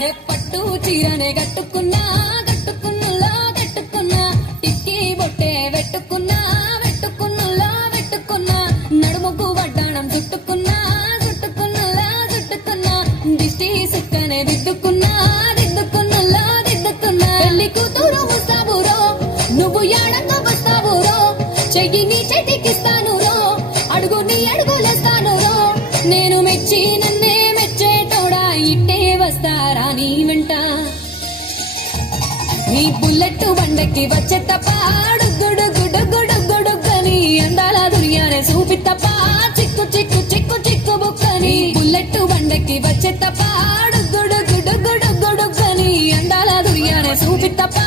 పట్టు చీరనే కట్టుకున్నా కట్టుకున్నలా కట్టుకున్నా టిక్కి బొట్టే వెట్టుకున్నా వెట్టుకున్నలా వెట్టుకున్నా నడుముకు వడ్డాణం చుట్టుకున్నా చుట్టుకున్నలా చుట్టుకున్నా దిష్టి సుక్కనే దిద్దుకున్నా దిద్దుకున్నలా దిద్దుకున్నా పెళ్లి కూతురు ముస్తాబురో నువ్వు యాడంగా వస్తావురో చెయ్యి నీ చేతికిస్తాను రో అడుగు నీ అడుగులేస్తాను రో నేను మెచ్చి నన్నే మెచ్చేటోడా ఇట్టే వస్తారా నీ వెంట నీ బుల్లెట్ బండకి వచ్చే తప్ప డుగ్గుడుగ్గుడుగ్గుడుగ్గుడుగ్గని అందాల దుర్యానే చూపి తప్ప చిక్కు చిక్కు చిక్కు చిక్కు బుక్కని బుల్లెట్ బండకి వచ్చే తప్ప డుగ్గుడుగ్గుడుగ్గుడుగ్గుడుగ్గని అందాల దుర్యానే చూపి తప్ప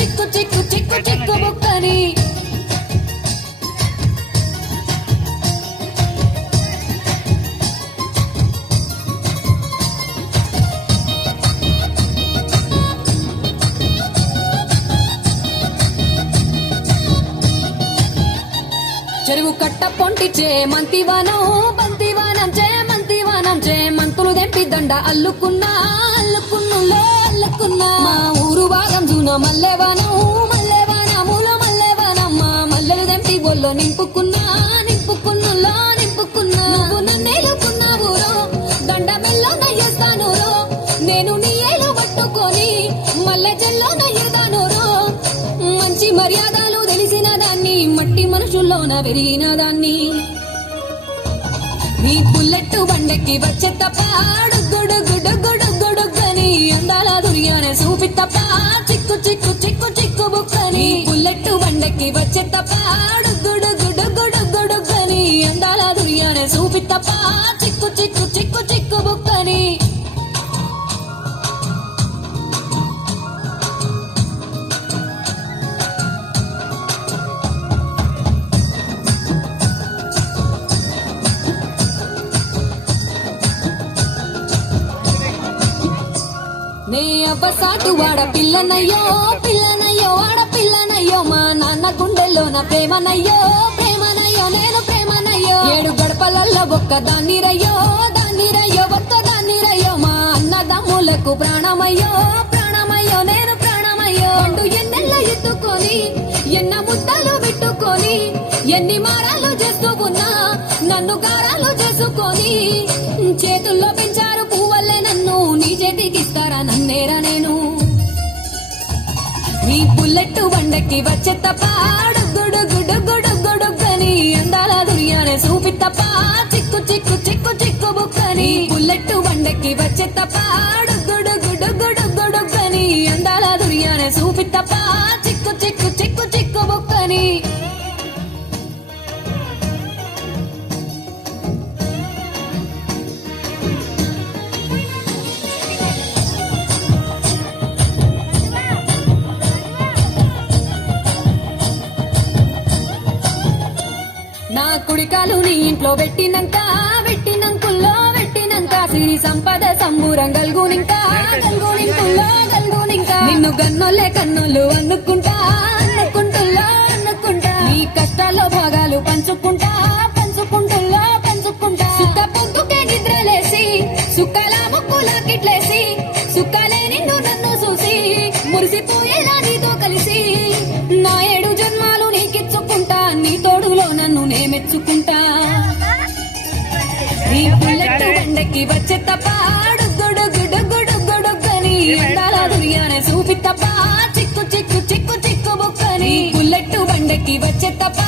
చిక్కు చిక్కు చిక్కు చిక్కు బుక్కని చెరువు కట్ట పొంటిచే మంతివానం బంతివానం చే మంతివానం చే మంతులు దెంపి దండ అల్లుకున్నా అల్లుకున్నులో అల్లుకున్నా మా ఊరు భాగం జూన మల్లెవానం మల్లెవానములో మల్లెవానమ్మ మల్లెలు దెంపి బొల్లో నింపుకున్నా నింపుకున్నులో నింపుకున్నా నువ్వు నన్నేలుకున్నావు రో దండ మెల్లో నయ్యేస్తాను రో నేను నీ ఏలు పట్టుకొని మల్లె చెల్లో నయ్యేదాను రో మంచి మర్యాదలు తెలిసిన దాన్ని మట్టి మనుషుల్లోన పెరిగిన దాన్ని నీ బుల్లెట్ బండకి వచ్చే తప్ప డుగ్గుడుగ్గుడుగ్గుడుగ్గుడుగ్గని అందాల దుర్యానే చూపి తప్ప చిక్కు చిక్కు చిక్కు చిక్కు బుక్కని బుల్లెట్ బండకి వచ్చే తప్ప డుగ్గుడుగ్గుడుగ్గుడుగ్గుడుగ్గని అందాల దుర్యానే చూపి తప్ప చిక్కు చిక్కు చిక్కు చిక్కు బుక్కని నే అవ్వసాటు వాడ పిల్లనయ్యో పిల్లనయ్యో వాడ పిల్లనయ్యో మా నాన్న గుండెల్లో నా ప్రేమనయ్యో ప్రేమనయ్యో నేను ప్రేమనయ్యో 7 గడపలల్ల ఒక్క దాన్నిరయ్యో దాన్నిరయ్యో ఒక్క దాన్నిరయ్యో మా అన్నదమ్ములకు ప్రాణమయ్యో ప్రాణమయ్యో నేను ప్రాణమయ్యో అంటూ ఎన్నెల్ల ఎత్తుకొని ఎన్న ముద్దలు పెట్టుకొని ఎన్ని మారాలు చేస్తూ ఉన్నా నన్ను గారాలు చేసుకొని చేతుల్లో పెంచారు పువ్వల్లే నన్ను నీ చేతికిస్తారా నన్నేరా నేను నీ బుల్లెట్ బండకి వచ్చే తప్ప డుగ్గుడుగ్గుడుగ్గుడుగ్గుడుగ్గని అందాల దుర్యానే చూపి తప్ప చిక్కు చిక్కు చిక్కు చిక్కు బుక్కని బుల్లెట్ బండకి వచ్చే తప్ప డుగ్గుడుగ్గుడుగ్గుడుగ్గుడుగ్గని అందాల దుర్యానే చూపి తప్ప చిక్కు చిక్కు చిక్కు చిక్కు బుక్కని నా కుడికాలు నీ ఇంట్లో పెట్టినంక పెట్టినంకుల్లో పెట్టినంక సిరి సంపద సంబూరం గల్గునింకా గల్గునింకుల్లో గల్గునింకా నిన్ను గన్నోలే కన్నులు అనుకుంటా అనుకుంటుల్లో అనుకుంటా నీ కష్టాల్లో భాగాలు పంచుకుంటా పంచుకుంటుల్లో పంచుకుంటా సుఖ పొద్దుకే నిద్రలేసి సుఖాల ముక్కులా కిట్లేసి సుఖాలే నిన్ను నన్ను చూసి మురిసిపోయేలా నీతో కలిసి నా 7 జన్మాలు నీకిచ్చుకుంటా నీ తోడులో నన్ను నే మెచ్చుకుంటా నీ బుల్లెట్ బండకి వచ్చే తప్ప డుగ్గుడుగ్గుడుగ్గుడుగ్గుడుగ్గని అందాల దుర్యానే చూపి తప్ప చిక్కు చిక్కు చిక్కు చిక్కు బుక్కని బుల్లెట్ బండకి వచ్చే తప్ప